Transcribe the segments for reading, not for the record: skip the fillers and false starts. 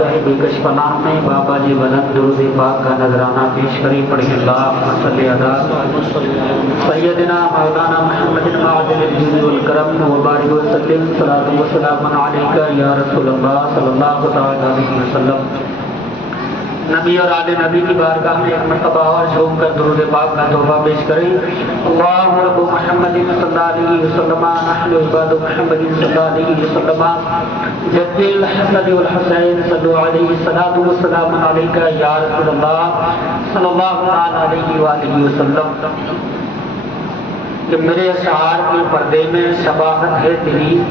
بارگاہ بے کش پناہ میں بابا جی بلند درود پاک کا نذرانہ پیش کریں. پڑھیں اللہم صلی علی سیدنا مولانا محمد معدن الجود والکرم وبارک وسلم. صلاۃ و سلام علیکہ یا رسول اللہ صلی اللہ تعالی علیہ وسلم. نبی اور آل نبی کی بارگاہ میں ایک مرتبہ اور جھوم کر درود پاک کا تحفہ پیش کریں. اللہم رب محمد صلی اللہ علیہ وسلم نحن عباد محمد صلی اللہ علیہ وسلم جد الحسن والحسین صلو علیہ الصلاۃ والسلام علیکہ یا رسول اللہ صلی اللہ علیہ وآلہ وسلم. کہ میرے اشعار کے پردے میں شباہت ہے تیری،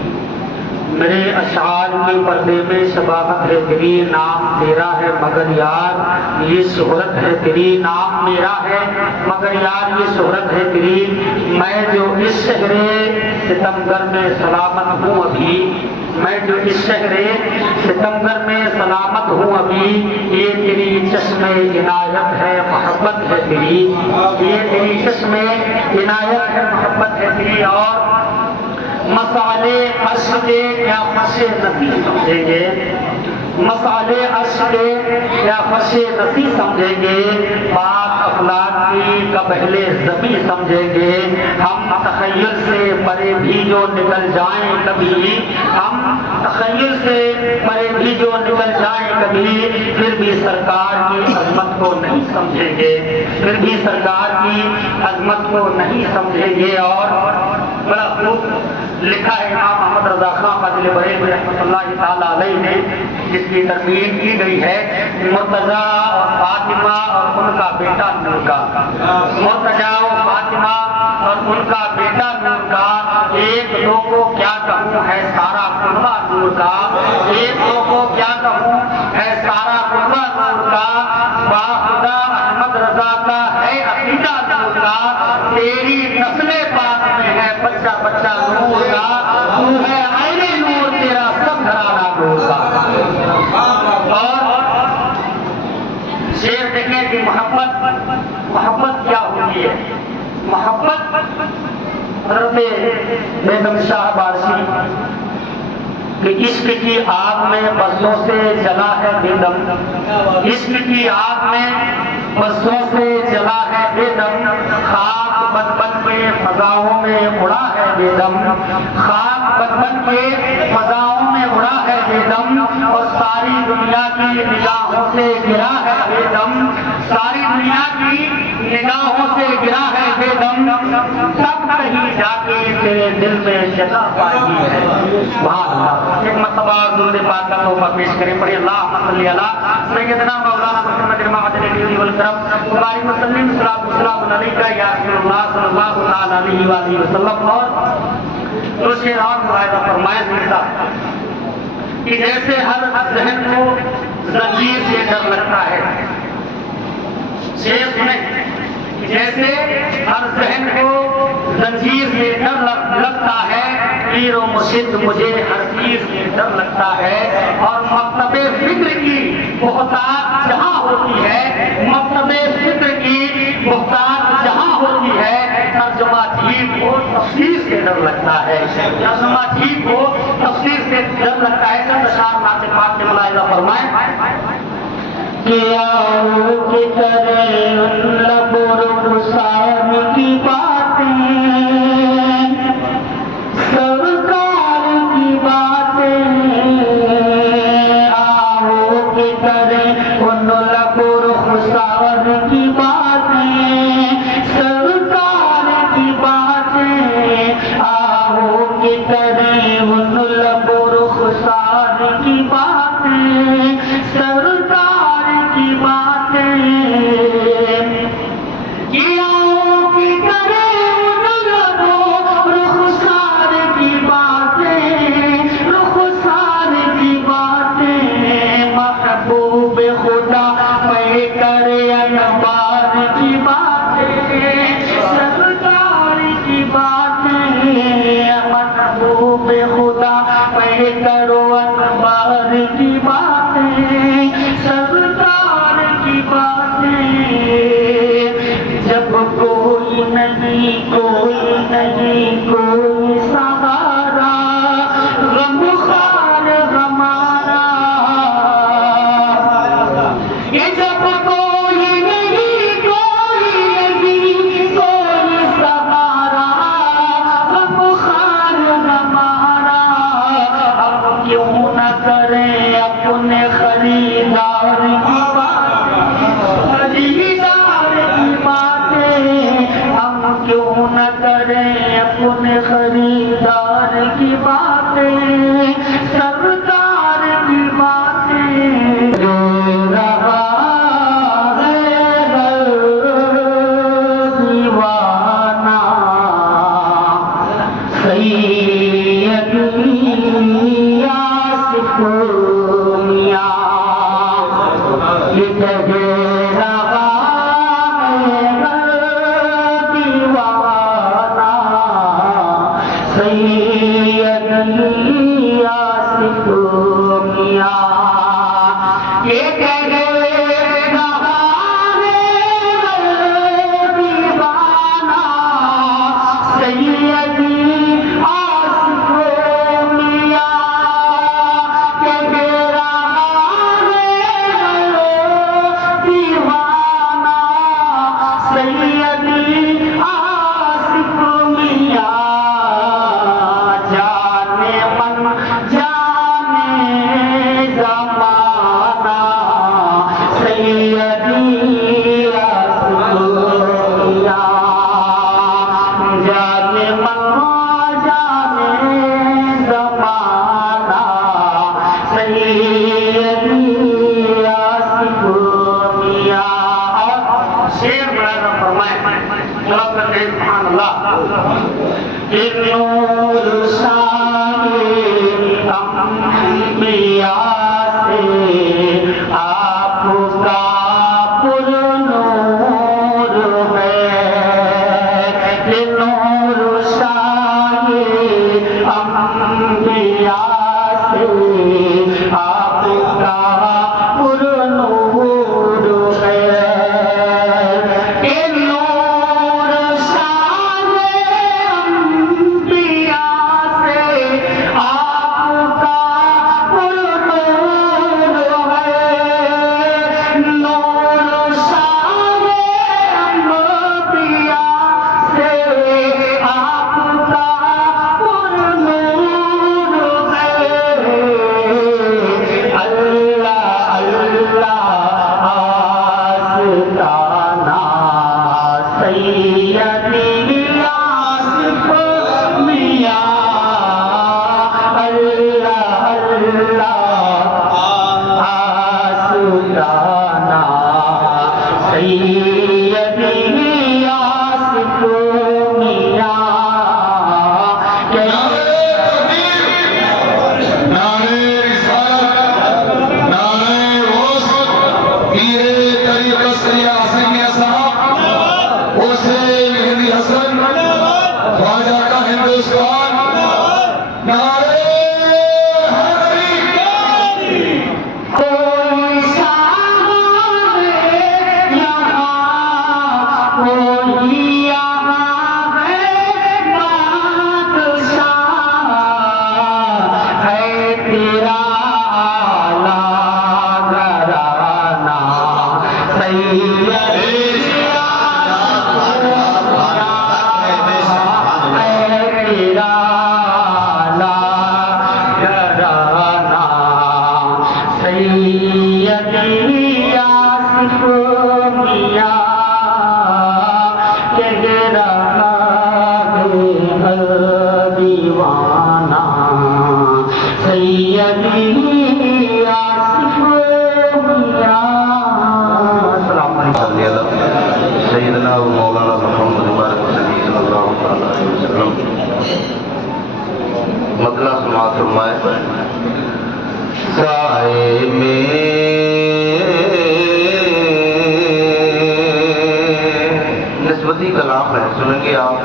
میرے اشعار کے پردے میں شباہت ہے تیری، نام تیرا ہے مگر یار یہ شہرت ہے تیری. نام میرا ہے مگر یار یہ شہرت ہے تیری. میں جو اس شہر ستمگر میں سلامت ہوں ابھی، میں جو اس شہر ستمگر میں سلامت ہوں ابھی، یہ تیری چشم عنایت ہے محبت ہے تیری، یہ تیری چشم عنایت ہے محبت ہے تیری. اور مسالے عرش کے کیا فرش نصیب سمجھیں گے، مسالے عرش کے کیا فرش نصیب سمجھیں گے، پاک افلاک کی کبہل زمیں سمجھیں گے. ہم تخیل سے پرے بھی جو نکل جائیں کبھی، ہم تخیل سے پرے بھی جو نکل جائیں کبھی، پھر بھی سرکار کی عظمت کو نہیں سمجھیں گے، پھر بھی سرکار کی عظمت کو نہیں سمجھیں گے. اور بڑا خوب لکھا ہے امام محمد رضا خان فاضل بریلوی رحمۃ اللہ تعالی علیہ نے، جس کی ترمیم کی گئی ہے مرتضیٰ اور فاطمہ اور ان کا بیٹا نور کا. مرتضیٰ و فاطمہ اور ان کا بیٹا نور کا، ایک دو کو کیا کہوں ہے سارا قربہ نور کا، ایک دو کو کیا کہوں ہے سارا قربہ نور کا. باخدا احمد رضا کا ہے عقیدہ نور کا، تیری نسل پاک میں ہے بچہ بچہ نور کا، تو ہے عین نور تیرا سب گھرانہ نور کا. اور شعر دیکھیں کہ محبت کیا ہوتی ہے. محبت حضرت بیگم شاہ بارسی کہ عشق کی آگ میں برسوں سے جلا ہے بے دم، عشق کی آگ میں برسوں سے جلا ہے بے دم، خاک بن بن کے فضاؤں میں اڑا ہے بے دم، خاک بن بن کے فضاؤں میں اڑا ہے بے دم، اور ساری دنیا کی نگاہوں سے گرا ہے بے دم، ساری دنیا کی نگاہوں سے گرا ہے بے دم، تب کہیں جا کے تیرے دل میں جگہ پائی ہے. سبحان اللہ. ایک مرتبہ درود پاک کا تحفہ پیش کریں. پڑھیں اللہم صلی علی سیدنا مولانا محمد معدن الجود والکرم وبارک وسلم. صلاۃ و سلام علیکہ یا رسول اللہ صلی اللہ علیہ وآلہ وسلم. اور دو شعر اور ملاحظہ فرمائیں مرزا کہ جیسے ہر ذہن کو زنجیر سے ڈر لگتا ہے، شعر سنیں، جیسے ہر ذہن کو زنجیر سے ڈر لگتا ہے، پیر و مرشد مجھے ہر چیز سے ڈر لگتا ہے. اور مکتب فکر کی بہتات جہاں ہوتی ہے، مکتب فکر کی بہتات جہاں ہوتی ہے، ترجمہ ٹھیک ہو تفسیر سے ڈر لگتا ہے، ترجمہ ٹھیک ہو تفسیر سے ڈر لگتا ہے. چند اشعار نعت پاک کے ملاحظہ فرمائیں. کیا کہ کرے لب رخسار کی باتیں، سرکار کی باتیں، آؤ کہ کرے ان لب رخسار کی باتیں، سرکار کی باتیں، آؤ کہ کرے ان لب رخسار کی باتیں، سرکار کی باتیں. کیا کی کرے ان لبوں رخسار کی باتیں، رخسار کی باتیں، محبوب خدا پہ کرے انبار کی باتیں، سرکار کی باتیں، محبوب خدا پہ کرو انبار کی باتیں، سرکار کی باتیں. جب کوئی نہیں کوئی نہیں کوئی سہارا، غم خوار ہمارا، خریدار کی باتیں سردار کی باتیں جو رہا ہے دیوانہ سید یاسف میاں یہ مطلع سماعت فرمائے سائے میں نسبتی کلام ہے، سنیں گے آپ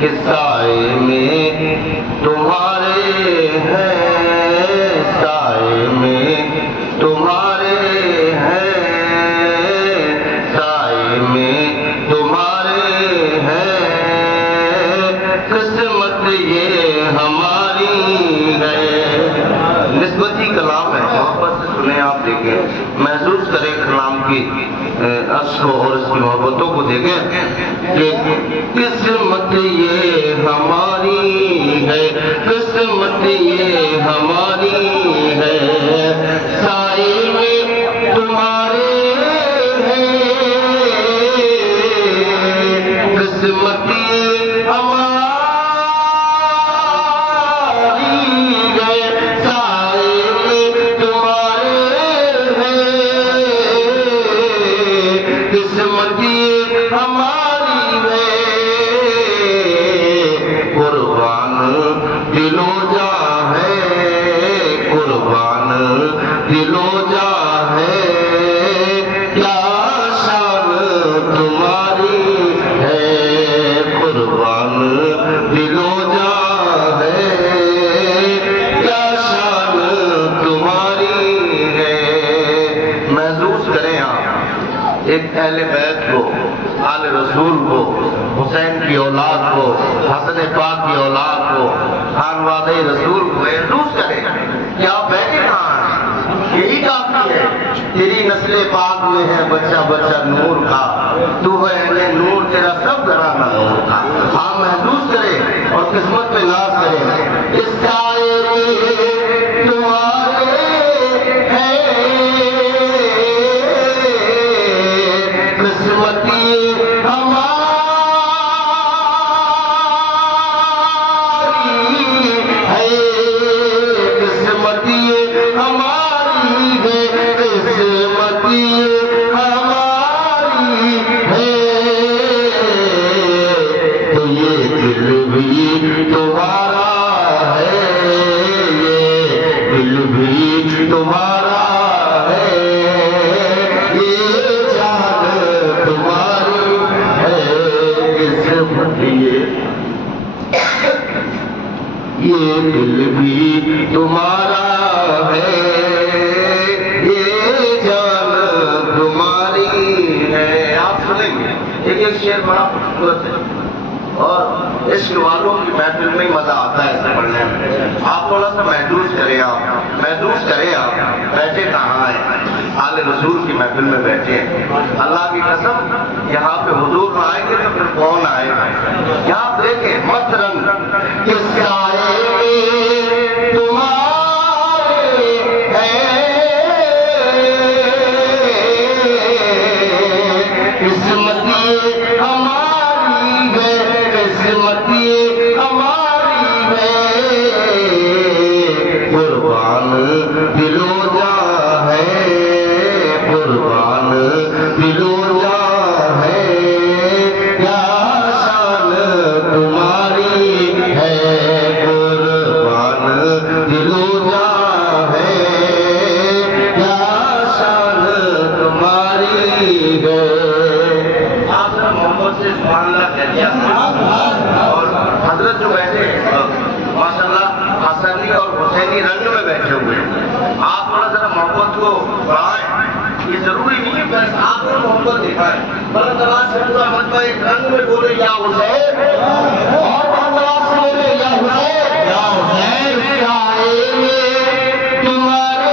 کہ سائے میں تمہارے ہیں، سائے میں تمہارے ہیں، سائے میں تمہارے ہیں، قسمت یہ ہماری ہے۔ نسبتی کلام ہے، محبت سے سنیں آپ، دیکھیں، محسوس کریں کلام کی عشق اور اس کی محبتوں کو دیکھیں کہ قسمت یہ ہماری ہے، قسمت یہ ہماری ہے، سائے میں و جاں ہے کیا شان تمہاری ہے قربان دل و جاں ہے کیا شان تمہاری ہے محسوس کریں آپ ایک اہل بیت کو آل رسول کو حسین کی اولاد کو حسن پاک کی اولاد کو خانوادہ رسول کو محسوس کریں کہ آپ بیٹھے کہاں ہیں یہی کافی ہے تیری نسل پاک میں ہے بچہ بچہ نور کا تو ہے اہل نور تیرا سب گھرانہ نور کا ہاں محسوس کریں اور قسمت پہ ناز کریں اس سائے تمہارے ہے قسمتی ہماری ہے قسمتی ہماری ہے قسمتی ہماری ہے تو یہ دل بھی تمہارا ہے یہ دل بھی تمہارا ہے یہ جان تمہاری ہے قسمتی یہ دل بھی تمہارا ہے یہ جان تمہاری ہے آپ سنیں گے ایک شعر بڑا خوبصورت ہے اور عشق والوں کی محفل میں مزہ آتا ہے اسے پڑھنے میں آپ تھوڑا سا محسوس کریں آپ بیٹھے کہاں ہیں آل رسول کی محفل میں بیٹھے ہیں اللہ کی قسم یہاں پہ حضور نہ آئیں گے تو پھر کون آئے گا یہاں دیکھیں مست رنگ کس سائے تمہارے ہیں قسمتی ہماری ہے قسمتی ہماری ہے قربان دل و جاں ہے قربان دل و جاں ہے کیا شان تمہاری ہے قربان دل و جاں ہے کیا شان تمہاری ہے آپ نے محمد سے سبحان اللہ کہہ دیا اور حضرت جو بیٹھے ماشاءاللہ حسنی اور حسینی رنگ میں بیٹھے ہوئے آپ تھوڑا ذرا محبت کو بڑھائیں یہ ضروری نہیں ہے بس آپ کو محبت دکھائیں بلند آواز سے پورا مطلب ایک رنگ میں بولے یا حسین اور بلند آواز سے بولے یا حسین سائے تمہارے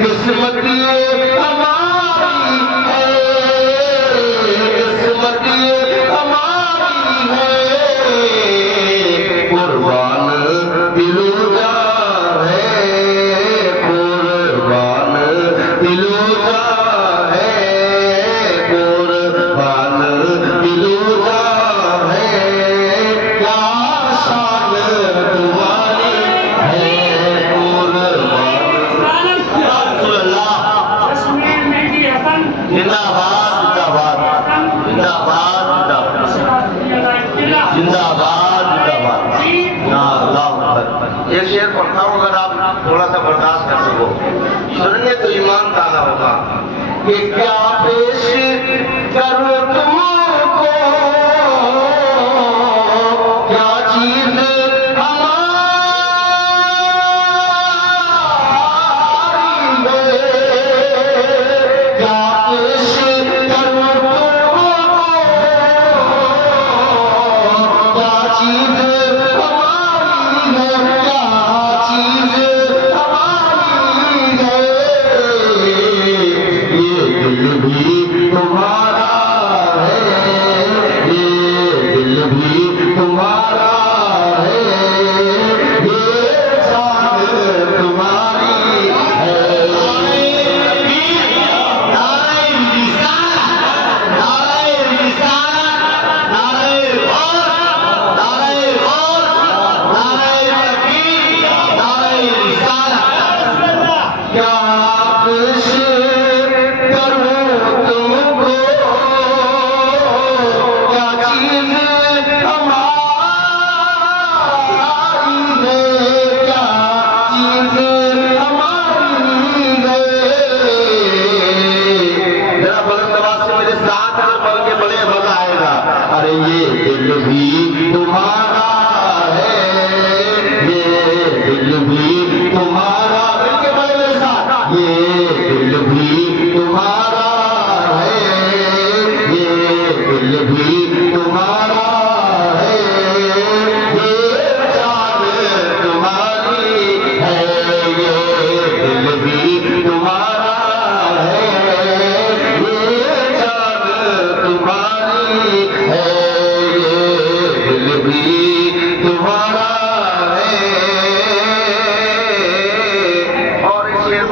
قسمتی ہماری ہے قسمتی ہماری ہے قربان دل و جاں ہے قربان دل و جاں ہے قربان دل و جاں ہے کیا شان تمہاری ہے قربان زندہ باد زندہ باد زندہ باد زندہ باد زندہ باد اللہ ایک شعر پڑھتا ہوں اگر آپ تھوڑا سا برداشت کر سکو سننے تو ایمان تانا ہوگا کہ کیا پیش کرو تم کو کیا چیز بھی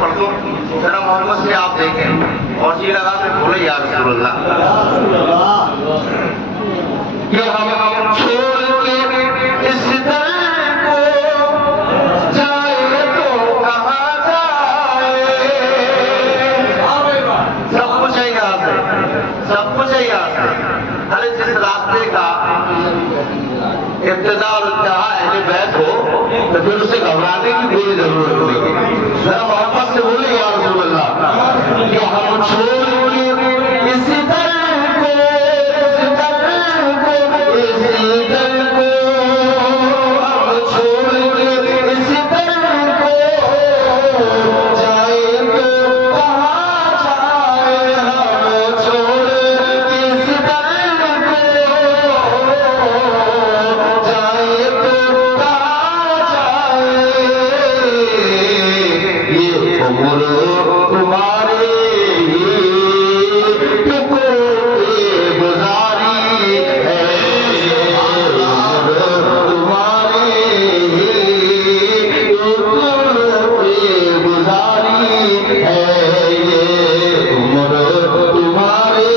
پڑھ دوں ذرا محمد سے آپ دیکھیں اور جی لگا کے بولے یا رسول اللہ کہ ہم چھوڑ کے اس در کو جائے تو کہاں جائے سب کچھ ہے یہاں سے سب کچھ ہے یہاں سے ارے جس راستے کا ابتدا اور انتہا اہل بیت ہو تو پھر اسے گھبرانے کی کوئی ضرورت نہیں ذرا محبت سے بولے یا رسول اللہ کہ ہم چھوڑ کے اس در کو اس در کو اس در کو ہم چھوڑ کے اس در کو جائے تو کہاں جائے ہم چھوڑ کے اس در کو جائے تو کہاں جائے یہ عمر تمہارے گزاری ہے تمہارے گزاری ہے یہ عمر تمہارے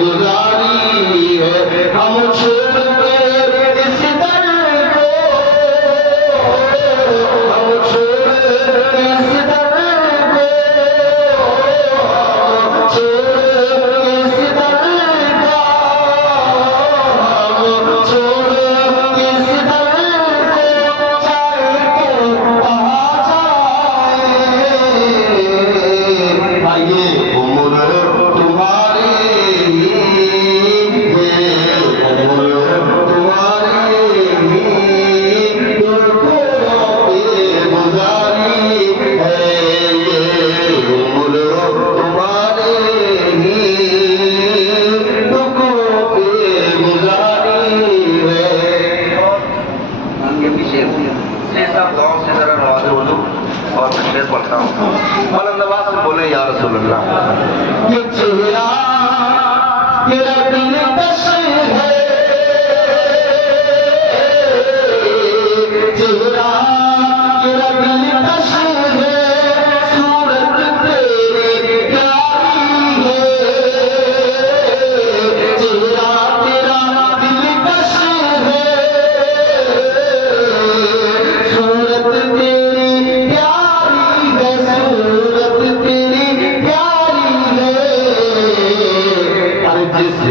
گزاری ہے ہم چھوڑ کے اس در کو ہم چھوڑ کے اس در کو چھوڑ کے اس در کا ہم چھوڑ کے اس در کو جائے تو کہاں جائے آئیے عمر تمہاری اور شعر پڑھتا ہوں بلند آواز سے بولے یا رسول اللہ یہ چہرہ تیرا دلکش ہے چہرہ تیرا دلکش ہے صورت تیری پیاری ہے چہرہ تیرا دلکش ہے صورت تیری پیاری ہے صورت تیری پیاری ہے اور جس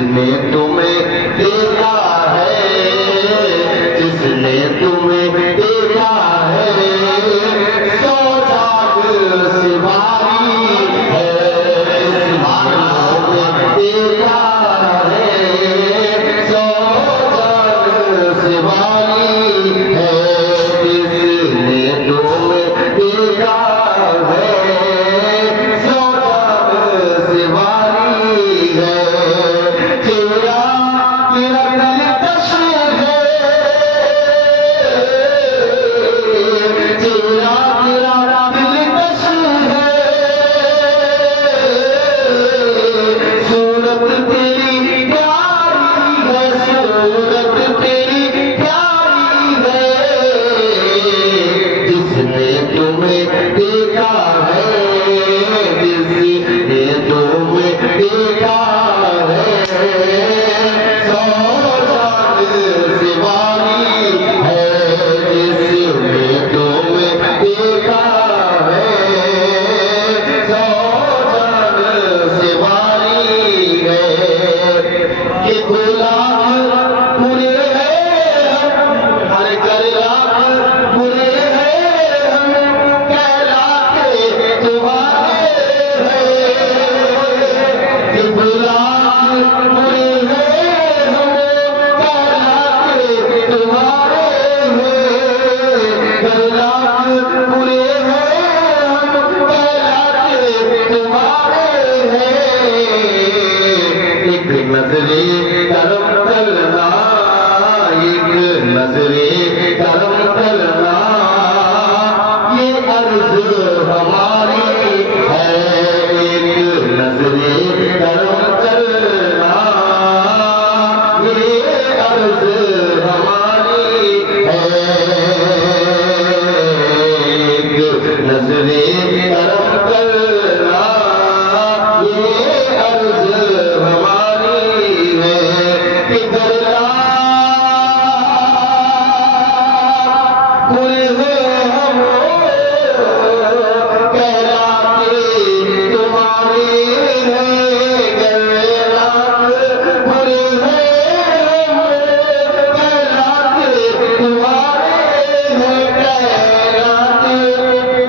کہلاتی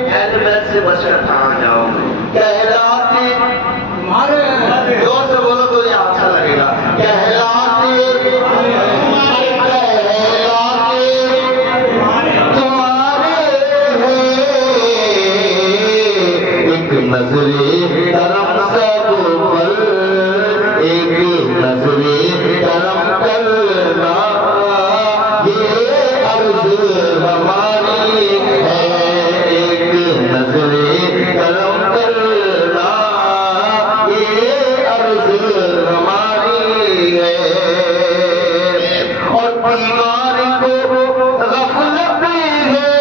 اہل بیت سے بچ کر کہاں جاؤ گے کہلاتی زور سے بولو تو یہ اچھا لگے گا کہلاتی نظر کرم سب پر ایک نظر کرم کرنا یہ عرض ہماری ہے ایک نظر کرم کرنا یہ عرض ہماری ہے اور بیمار کو غفلت ہے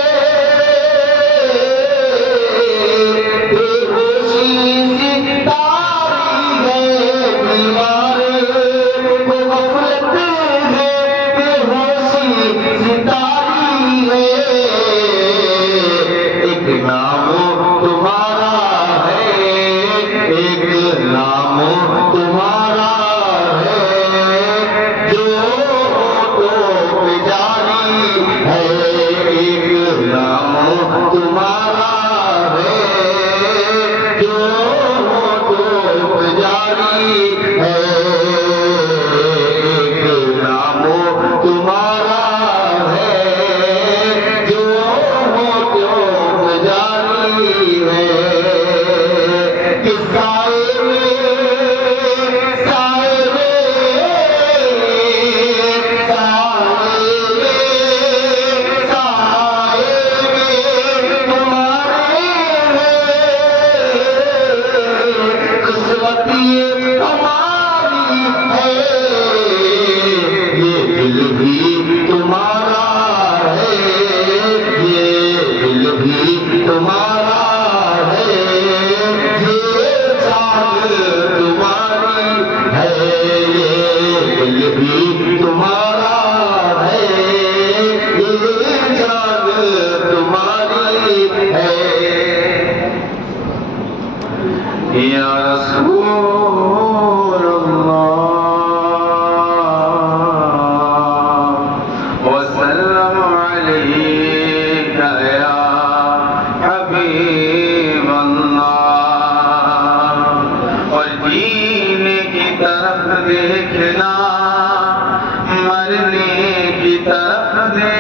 دیکھنا مرنے کی طرف دے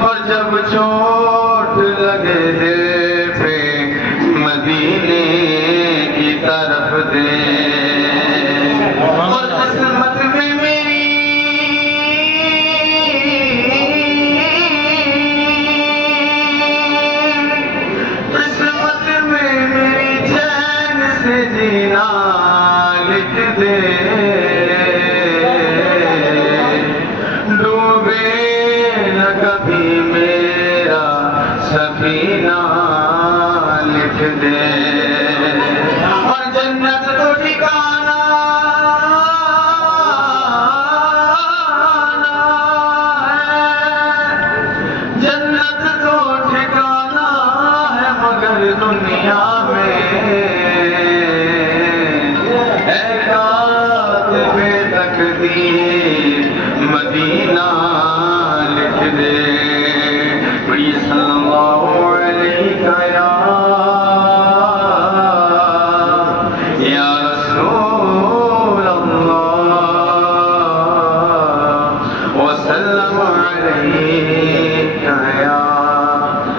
اور جب چوٹ لگے دل پہ مدینے کی طرف دے اور قسمت میں میری قسمت میں میری چین سے جینا لکھ دے ڈوبے نہ کبھی میرا سفینہ لکھ دے اور جنت تو ٹھکانا ہے جنت تو ٹھکانا ہے مگر دنیا میں مدینہ لکھ دے بڑی صلی اللہ علیہ یا رسول اللہ وسلم علیہ یا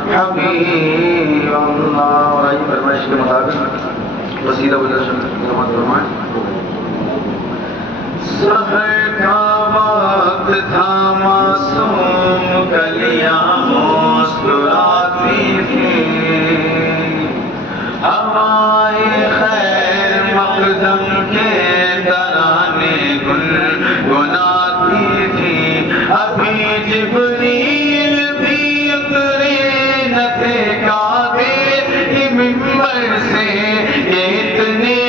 حبیب اللہ اور آئی فرمائش کے مطابق وسیلہ وجہ شمت فرمائیں سحر کا وقت تھا معصوم کلیاں مسکراتی تھی ہوائے خیر مقدم کے ترانے گنگناتی تھی ابھی جبریل بھی اترے نہ تھے کعبے کی منبر سے اتنے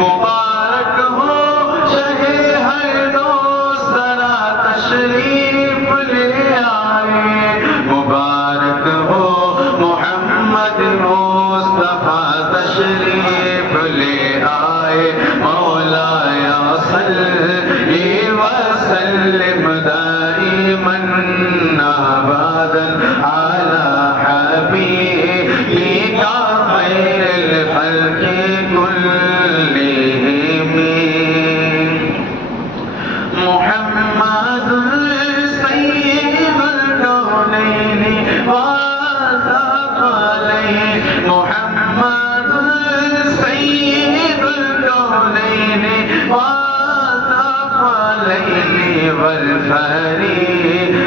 مبارک ہو شہ ہر دوست ذرا تشریف لے الليل والفجر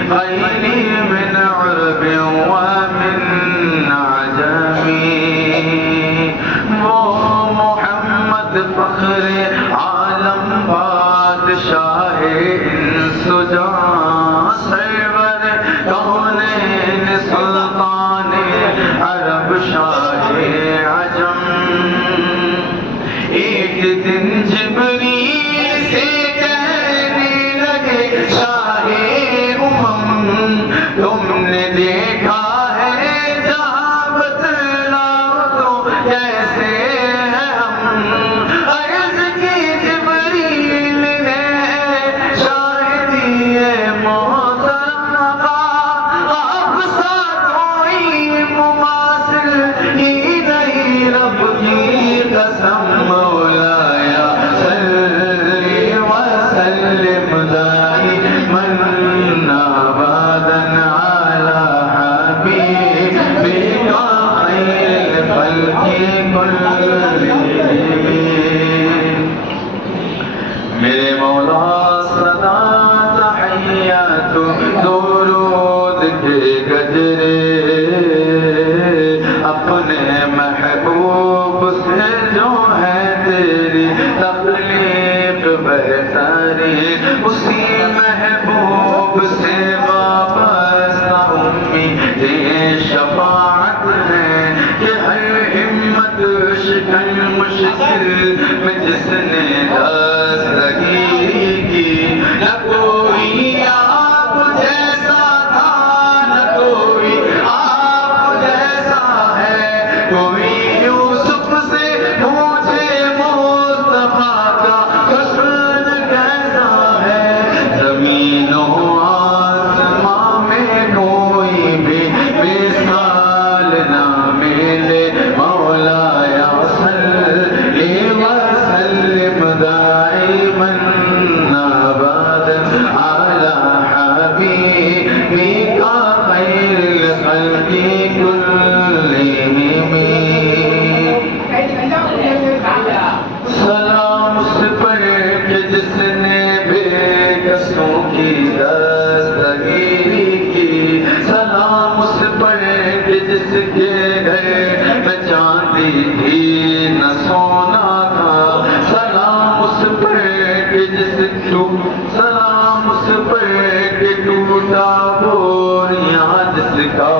خير من عرب ومن عجم وہ محمد فخر عالم بادشاہ انس و جاں سرور کونین سلطان عرب شاہ عجم ایک دن جبریل سے کہنے لگے شاہ امم تم نے دیکھا ہے جہاں بتلاؤ تو کیسے ہیں ہم عرض کی جبریل نے شاہدی محترم کا آپ سا کوئی مماثل ہی نہیں رب کی قسم مولایا صلی وسلم دائما ابدا علی حبیبک خیر الخلق کلہم میرے مولا صدا تحیات درود کے گجرے اپنے محبوب سے جو ہے تیری تخلیق بہتری اسی محبوب سے وابستہ امید شفاعت ہے کہ ہر ہمت شکن مشکل میں جس نے دستگیری کی نہ کوئی آپ جیسا تھا نہ کوئی آپ جیسا ہے کوئی یوسف سے پوچھے مصطفیٰ کا حسن کیسا ہے زمین و آسمان میں کوئی بھی مثال نہ ملے مولایا صلی وسلم دائما ابدا علی حبیبک خیر الخلق کلہم سلام اس پر کہ جس نے بے کسوں کی دستگیری کی سلام اس پر کہ جس کے گھر میں چاندی تھی نہ سونا تھا سلام اس پر کہ سلام اس پر کہ ٹوٹا بوریاں جس کا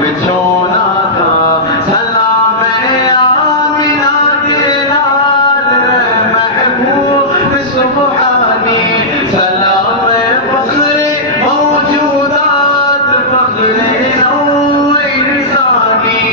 بچھونا تھا سلام آمینہ کے لال محبوب سبحانی سلام فخر موجودات فخر نوع انسانی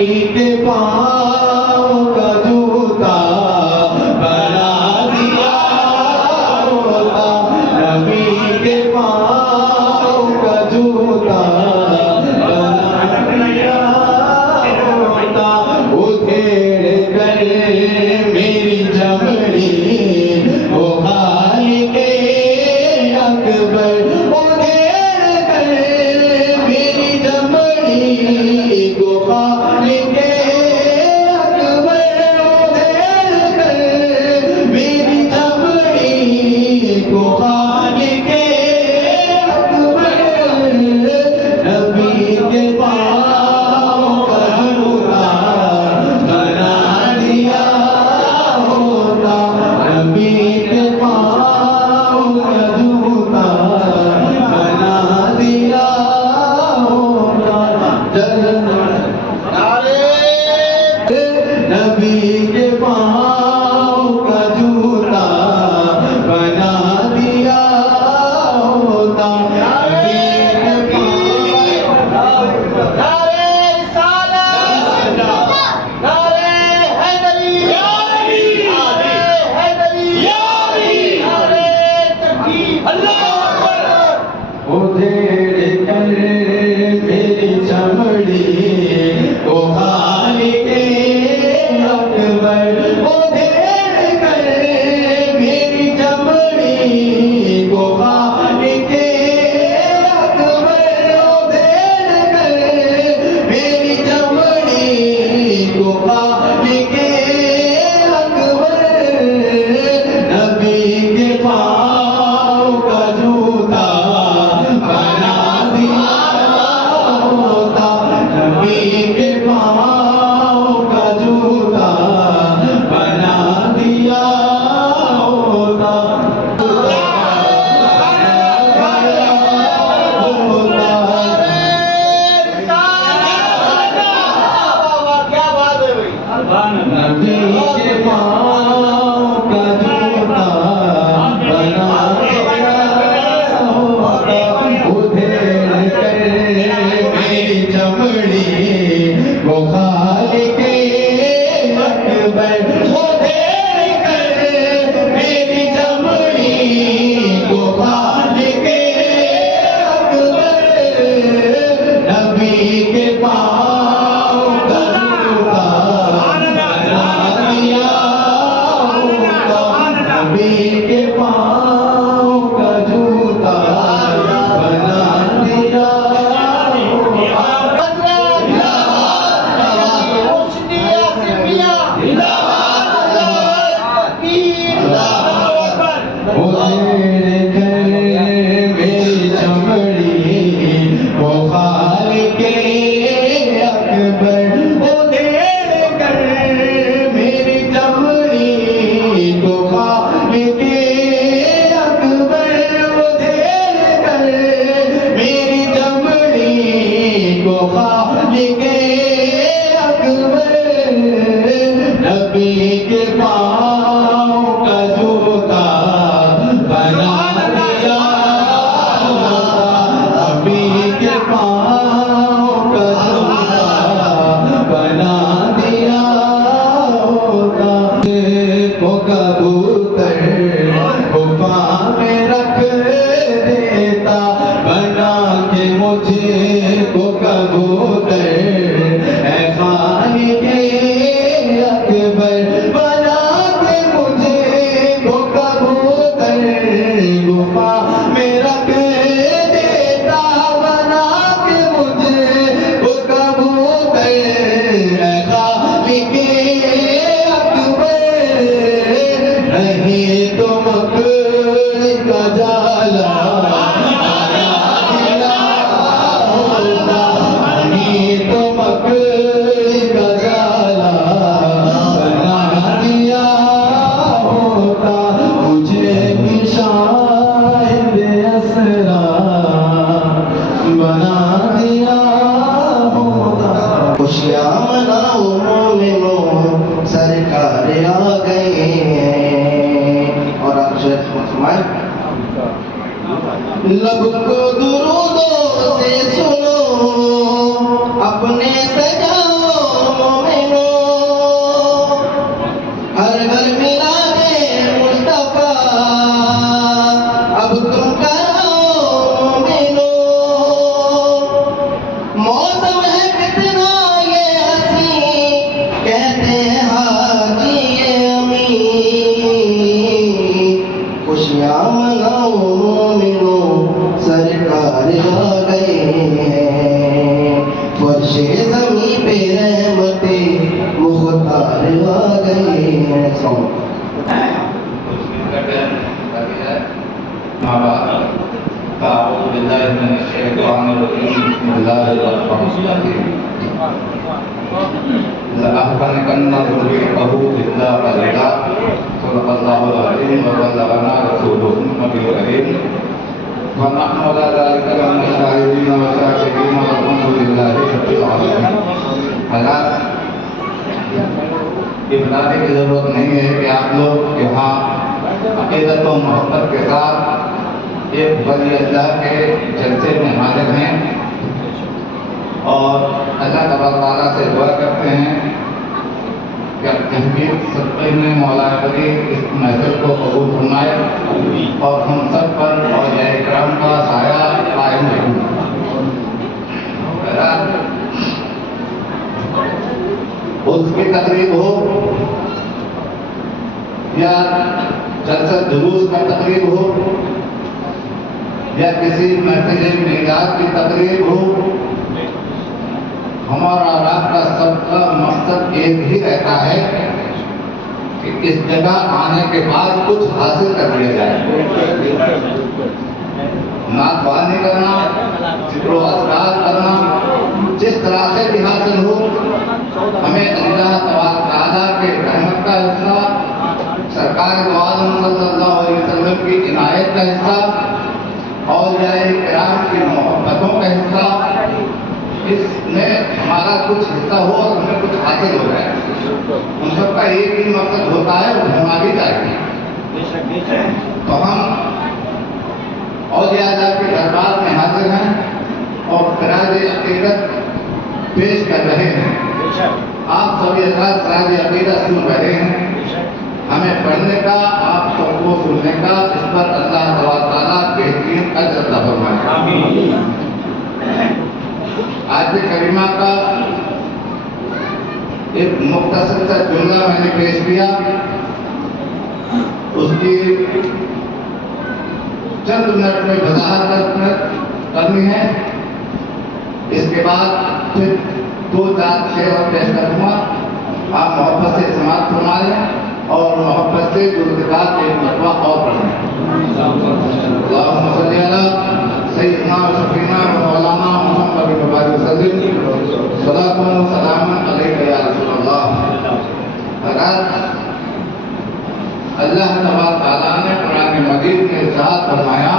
نبی کے پاؤں کا جوتا بنا دیا ہوتا، نبی کے پاؤں کا جوتا بنا دیا ہوتا، ادھیڑ کر میری چمڑی وہ خالق اکبر، ادھیڑ کر میری چمڑی کو خالق اکبر، ادھیڑ کر میری چمڑی کو خالق اکبر، نبی کے پاؤں کا جوتا بنا دیا ہوتا، نبی کے پاؤں کا جوتا بنا دیا ہوتا، نبی کے پاؤں کا جوتا بنا دیا ہوتا، ادھیڑ کر میری چمڑی کو خالق اکبر، ادھیڑ کر میری چمڑی کو خالق اکبر، ادھیڑ کر میری چمڑی کو خالق اکبر، نبی کے پاؤں کا جوتا بنا دیا ہوتا، نبی کے پاؤں کا جوتا بنا دیا ہوتا، نبی کے پاؤں کا جوتا بنا دیا ہوتا، ادھیڑ کر میری چمڑی وہ خالق اکبر، ادھیڑ کر میری چمڑی کو خالق اکبر، نبی کے پاؤں کا جوتا بنا دیا ہوتا، نبی کے پاؤں کا جوتا بنا دیا ادھیڑ کر میری چمڑی وہ خالق اکبر، ادھیڑ کر میری چمڑی کو خالق اکبر، ادھیڑ کر میری چمڑی کو خالق اکبر، نبی کے پاؤں کا جوتا بنا دیا ہوتا، نبی کے پاؤں کا جوتا بنا دیا ہوتا، کو کبوتر غفا میں رکھ دیتا، بنا کے مجھے کو کبوتر اے خالق اکبر، بنا کے مجھے کو کبوتر غفا میں رکھ دیتا، بنا کے مجھے کو کبوتر اے خالق اکبر، نہیں تو مکڑی کا جالا نہیں تو مکڑی کا جالا بنا دیا ہوتا، مجھے بھی شاہد اسرا بنا دیا ہوتا، خوشیاں مناؤ مومنوں سرکار آ گئے ہیں، اور آپ شاید فرمائیں لب کو درودوں سے سنو اپنے سجاؤ فرش زمین پہ رحمت مختار آ گئے ہیں. أعوذ بالله من الشيطان الرجيم بسم الله الرحمن الرحيم لأحسنن ذريته إلا قليلا صدق الله العظيم وبلغنا رسوله النبي الكريم ونحن على ذلك من الشاهدين والشاكرين والحمد لله رب العالمين. حضرات ابتدائی کی ضرورت نہیں ہے کہ آپ لوگ یہاں عقیدت و محبت کے ساتھ ایک ولی اللہ کے جلسے میں حاضر ہیں اور اللہ تبارک تعالیٰ سے دعا کرتے ہیں کہ اپنی صدقے میں مولا علی اس محفل کو قبول فرمائے اور ہم سب پر اولیاء کرام کا سایہ قائم رکھے. اس کی تقریب ہو یا جلسہ جلوس کا تقریب ہو یا کسی محفل میلاد کی تقریب ہو، ہمارا رات کا سب کا مقصد ایک ہی رہتا ہے کہ اس جگہ آنے کے بعد کچھ حاصل کر لیا جائے. نعت خوانی کرنا، ذکر و اذکار کرنا، جس طرح سے بھی حاصل ہو، ہمیں اللہ تبارک تعالیٰ کے رحمت کا حصہ، سرکار دو عالم صلی اللہ علیہ وسلم کی عنایت کا حصہ، اولیاء کرام کی محبتوں کا حصہ، اس میں ہمارا کچھ حصہ ہو اور ہمیں کچھ حاصل ہو جائے. ان سب کا ایک ہی مقصد ہوتا ہے، وہ ہونا بھی چاہیے. تو ہم اولیاء اللہ کے دربار میں حاضر ہیں اور خراج عقیدت پیش کر رہے ہیں. آپ سبھی حضرات خراج عقیدت سن رہے ہیں. ہمیں پڑھنے کا، آپ سب کو سننے کا، اس پر اللہ تبارک تعالیٰ بہترین اجر عطا فرمائے. آیت کریمہ کا ایک مختصر سا جملہ میں نے پیش کیا، اس کی چند منٹ میں وضاحت کرنی ہے. اس کے بعد پھر دو چار شعر اور پیش کروں گا. آپ محبت سے سماعت فرما لیں اور محبت سے گلدکات ایک مرتبہ اور پڑھیں. اللہم صلی علی سیدنا و شفیعنا و مولانا محمد وسلم صلاۃ و سلام علیک یا رسول اللہ. حضرات، اللہ تبارک تعالیٰ نے قرآن مجید میں ارشاد فرمایا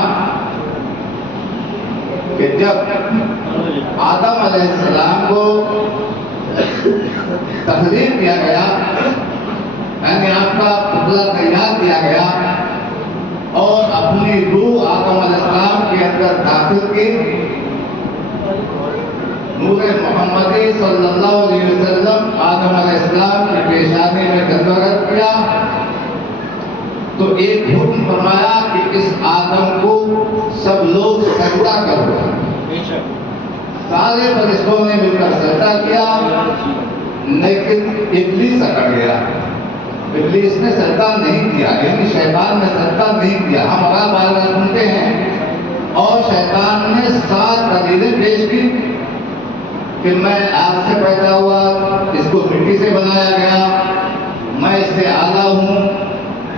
کہ جب آدم علیہ السلام کو تخلیق کیا گیا، یعنی آپ کا پتلا تیار کیا گیا اور اپنی روح آدم علیہ السلام کے اندر داخل کی، نور محمدی صلی اللہ علیہ وسلم آدم علیہ السلام کی پیشانی میں دستخط کیا تو ایک حکم فرمایا کہ اس آدم کو سب لوگ سجدہ کرو. سارے فرشتوں نے مل کر سجدہ کیا، لیکن ابلیس اکڑ گیا. ابلیس نے سجدہ نہیں کیا، یعنی شیطان نے سجدہ نہیں کیا. ہم بار بار سنتے ہیں اور شیطان نے 7 دلیلیں پیش کی کہ میں آگ سے پیدا ہوا، اس کو مٹی سے بنایا گیا، میں اس سے اعلیٰ ہوں،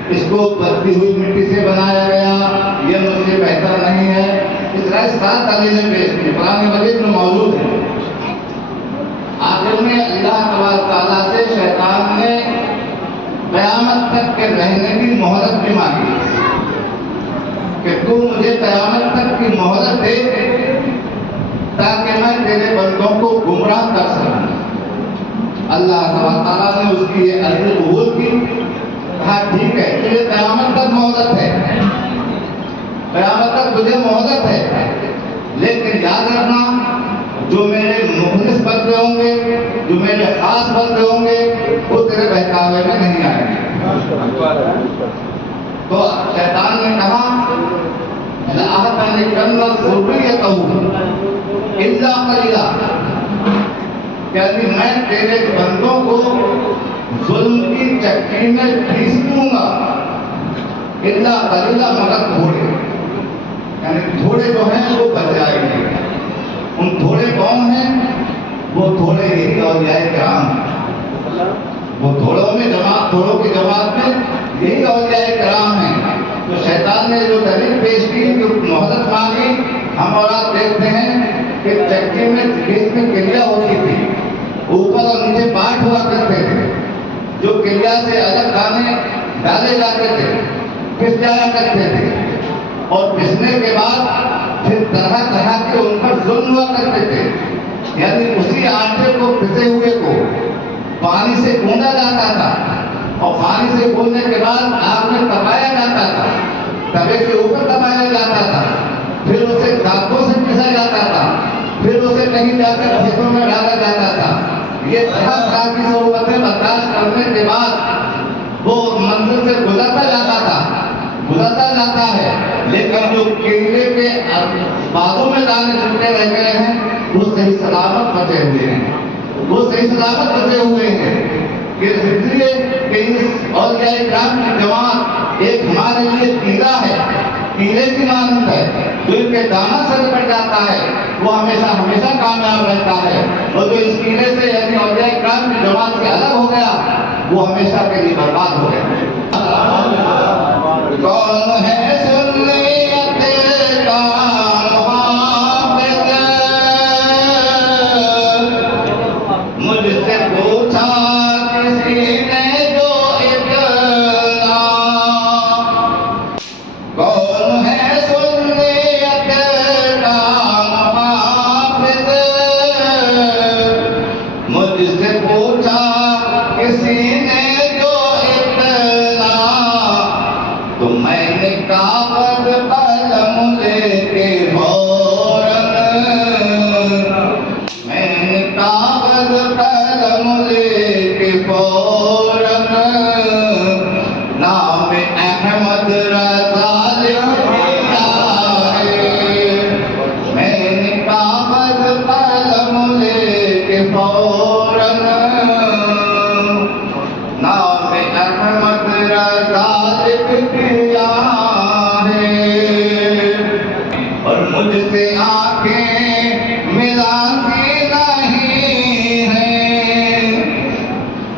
اس کو بچتی ہوئی مٹی سے بنایا گیا، یہ مجھ سے بہتر نہیں ہے. اس طرح 7 دلیلیں پیش کی، قرآن مجید میں موجود ہیں. آخر میں اللہ تبارک تعالیٰ سے شیطان نے قیامت تک کے رہنے کی مہلت بھی مانگی کہ تو مجھے قیامت تک کی مہلت دے تاکہ میں تیرے بندوں کو گمراہ کر سکوں. اللہ تبارک تعالیٰ نے اس کی یہ عرض قبول کی. کہا ٹھیک ہے، تجھے قیامت تک مہلت ہے، قیامت تک تجھے مہلت ہے، لیکن یاد رکھنا جو میرے مخلص بندے ہوں گے، جو میرے خاص بندے ہوں گے، وہ تیرے بہکاوے میں نہیں آئیں گے. تو شیطان نے کہا لَأَحْتَنِكَنَّ ذُرِّيَّتَهُ إِلَّا قَلِيلًا، یعنی میں تیرے بندوں کو ظلم کی چکی میں پیس دوں گا. اِلَّا قَلِيلًا، مگر تھوڑے، یعنی تھوڑے جو ہیں وہ بچ جائیں گے. ان تھوڑے کون ہیں؟ وہ تھوڑے یہی اولیاء کرام، وہ تھوڑوں کی جماعت میں یہی اولیاء کرام ہیں. تو شیطان نے جو دلیل پیش کی، جو مہلت مانگی، ہم اور آپ دیکھتے ہیں کہ چکی میں بیچ میں کلیا ہوتی تھی، اوپر اور نیچے پاٹ ہوا کرتے تھے، جو کلیا سے الگ دانے ڈالے جاتے تھے، پس جایا کرتے تھے، اور پسنے کے بعد پھر طرح طرح کے ان پر ظلم ہوا کرتے تھے. یعنی اسی آٹے کو پسے ہوئے کو پانی سے گوندا جاتا تھا، اور پانی سے گوندنے کے بعد آگ میں تپایا جاتا تھا، توے کے اوپر تپایا جاتا تھا، پھر اسے دھاتوں سے پسا جاتا تھا، پھر اسے کہیں جا کر کھیتوں میں ڈالا جاتا تھا. یہ طرح طرح کی صحبتیں برداشت کرنے کے بعد وہ منزل سے گزرتا جاتا ہے. لیکن جو کیلے کے بازوں میں دانے چھوٹے رہ گئے ہیں وہ صحیح سلامت بچے ہوئے ہیں. اس لیے کہ اس اولیاء کرام کی جماعت ایک ہمارے لیے تیرا ہے، تیرے کی مانند ہے، جو ان کے دامن سے لپٹ جاتا ہے وہ ہمیشہ کامیاب رہتا ہے، اور جو اس تیرے سے یعنی اولیاء کرام کی جماعت سے الگ ہو گیا وہ ہمیشہ کے لیے برباد ہو گیا. کون ہے سنیت کا محافظ، مجھ سے پوچھا کسی نے جو اطلاع، کون ہے سنیت کا محافظ، مجھ سے پوچھا کسی نے جو اطلاع، تو میں نے کاغذ قلم لے کے فوراً، میں نے کاغذ قلم لے کے فوراً نام احمد رضا لکھ دیا ہے. میں نے کاغذ قلم لے کے فوراً نام احمد رضا لکھ دیا ہے. اور مجھ سے آنکھیں ملاتی نہیں ہیں،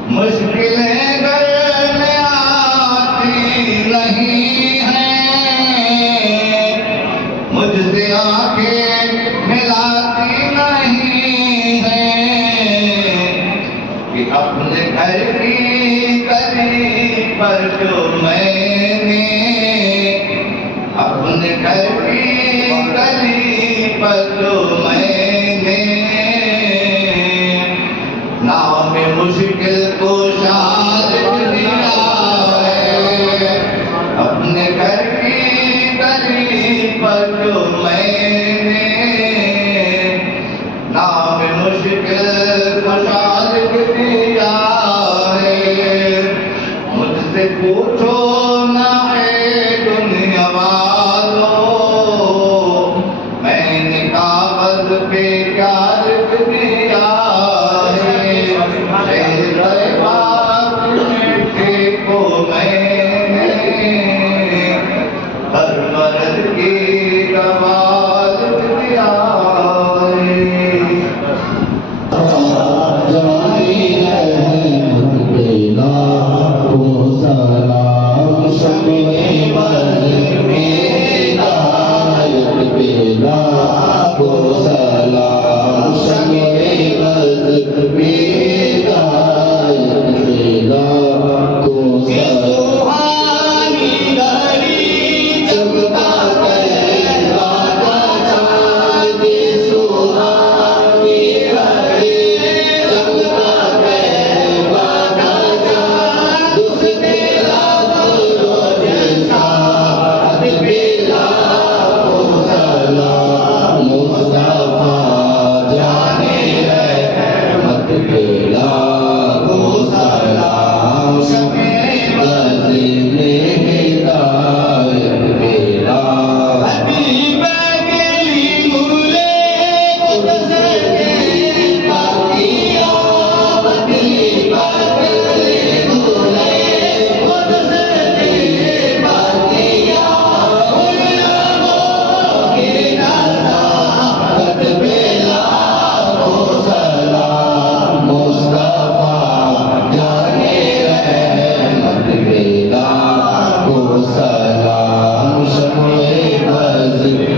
مشکلیں گھر میں آتی نہیں ہیں، مجھ سے آنکھیں ملاتی نہیں ہیں، کہ اپنے گھر کی گلی پر جو میں نے، اپنے گھر کی گلی پر جو میں نے نام مشکل کو لکھ دیا ہے. اپنے گھر کی گلی پر جو میں نے نام مشکل کو لکھ دیا ہے. مجھ سے پوچھو نہ اے دنیا والو، میں نے کاغذ پہ کیا لکھ دیا